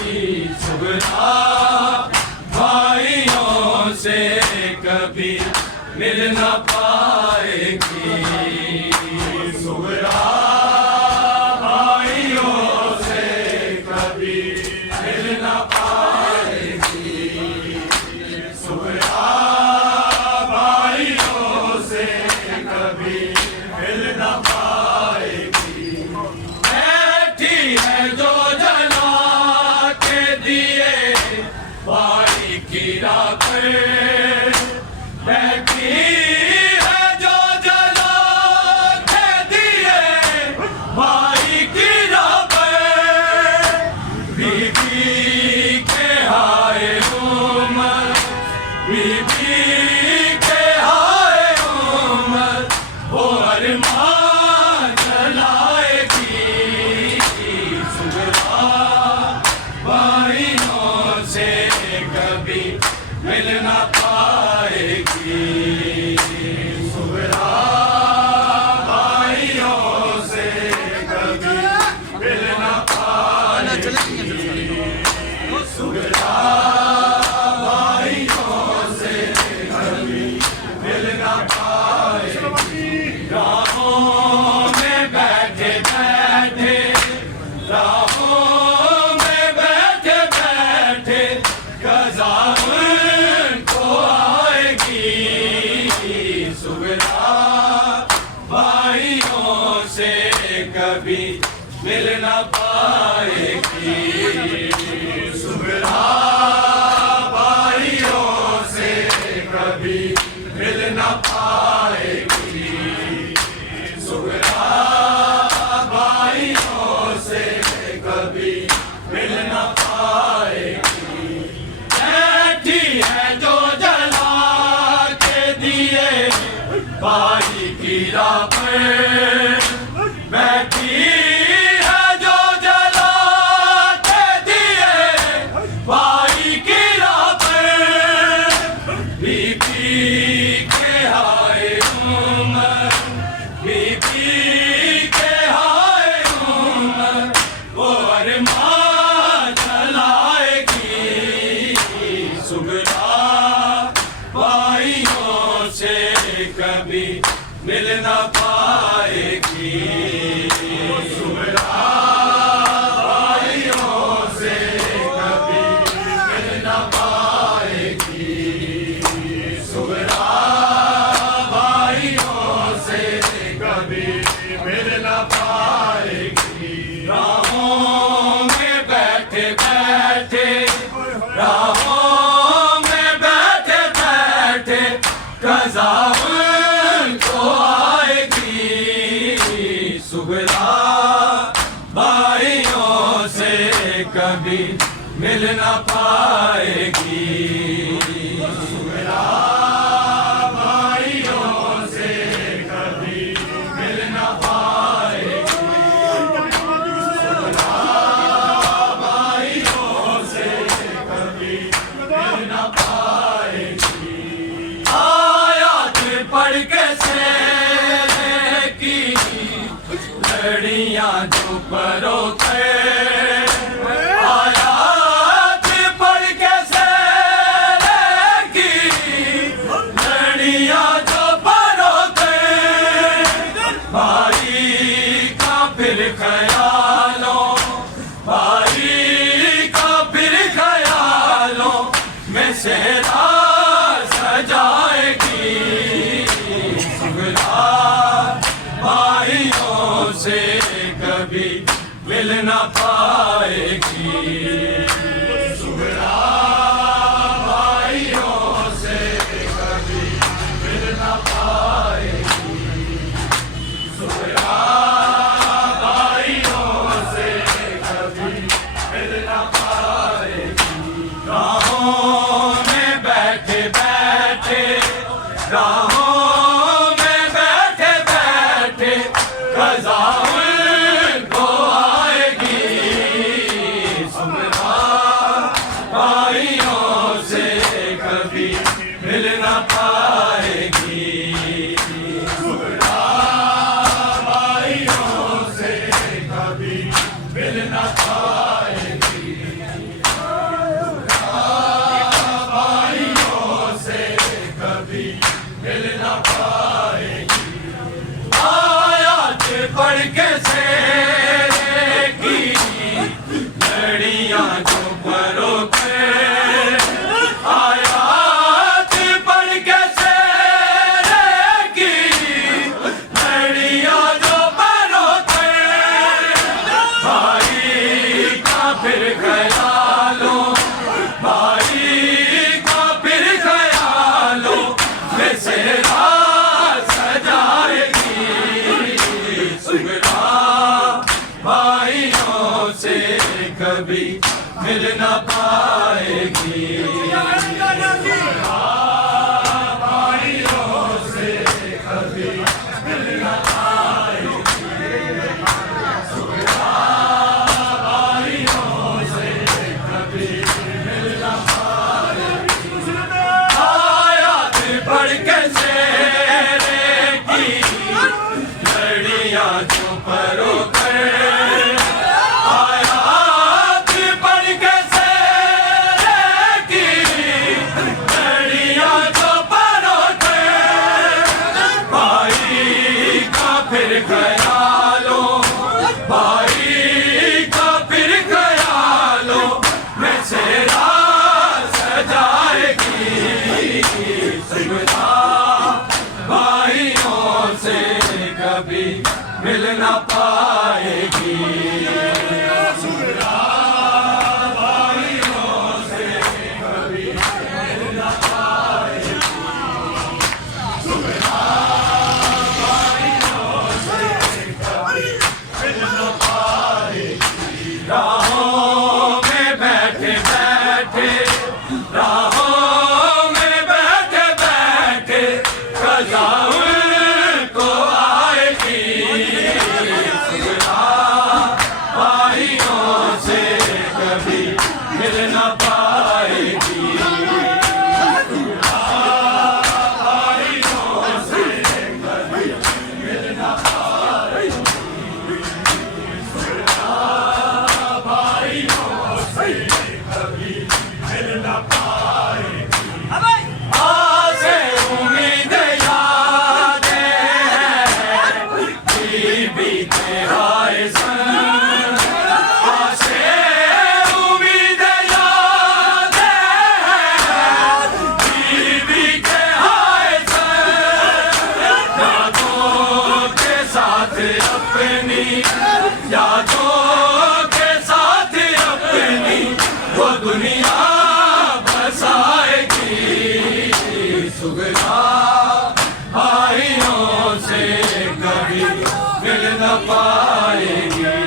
सुगरा भाइयों से कभी मिल न पाएगी। सुगरा भाइयों से कभी मिल न पाएगी। सुगरा भाइयों से कभी मिल न पाएगी। बैठी है जो जला के दिए भाई की राह पे, बैठी है जो जला के दिए भाई की राह पे। बीबी के हाय उमर, बीबी के हाय उमर, वो अरमान जलाएगी। सुगरा भाइयों से कभी मिल न पाएगी। सुगरा भाइयों से कभी मिल न पाएगी। सुगरा भाइयों से कभी मिल न पाएगी। राहों में बैठे बैठे, राहों में बैठे बैठे कज़ा उनको आएगी। सुगरा भाइयों से कभी मिल न पाएगी। सुगरा भाइयों से कभी मिल न पाएगी। सुगरा भाइयों से कभी मिल न पाएगी। बैठी है जो जला के दिए भाई की राह पे, बैठी है जो जला के दिए भाई की राह पे। बीबी के हाय उमर, बीबी के हाय उमर, वो अरमान जलाएगी। सुगरा भाइयों से कभी मिल न पाएगी। सुगरा भाइयों से कभी मिल न पाएगी। सुगरा भाइयों से कभी मिल न पाएगी। राहों में बैठे बैठे, राहों में बैठे बैठे कज़ा उनको आएगी। सुगरा भाइयों से कभी मिल न पाएगी। सुगरा भाइयों से कभी मिल न पाएगी। सुगरा भाइयों से कभी मिल न पाएगी। आयात पढ़ के से की लड़ियां जो परोते, आयात पढ़ के से की लड़ियां जो परोते। भाई का फिर ख्यालों, भाई का फिर ख्यालों में सेहरा सजाएगी। सुगरा भाइयों से कभी मिल न पाएगी। सुगरा भाइयों से कभी मिल न पाएगी। सुगरा भाइयों से कभी मिल न पाएगी। राहों में बैठे बैठे, राहों में बैठे बैठे कज़ा उनको आएगी। सुगरा भाइयों से कभी मिल न पाएगी। सुगरा भाइयों से कभी मिल न पाएगी। लड़ियां जो परो कर आयात पढ़ के शेरे की लड़ियां जो परो कर भाई का फिर ख्यालों भाई का फिर ख्यालों में सेरा सजाएगी सुगरा भाइयों से कभी मिल न पाएगी भाइयों से कभी मिल न पाएगी भाइयों से कभी मिल न पाएगी आयात पढ़ के शेरे की लड़ियां जो परो फिर ख्यालों भाई का फिर ख्यालों में सेरा सजाएगी सुगरा भाइयों से कभी मिल न पाएगी सुगरा भाइयों से कभी मिल न पाएगी सुगरा राहों में बैठे बैठे राहों में बैठे बैठे कज़ा उनको आएगी सुगरा भाइयों से कभी मिल न पाएगी सुगरा भाइयों से कभी मिल न पाएगी कभी मिल न पाएगी आसे उम्मीद यादें बीते आए सन आसे उम्मीद यादें बीते आए सन यादों के साथ अपनी यादों वो दुनिया बसाएगी सुगरा भाइयों से कभी मिल न पाएगी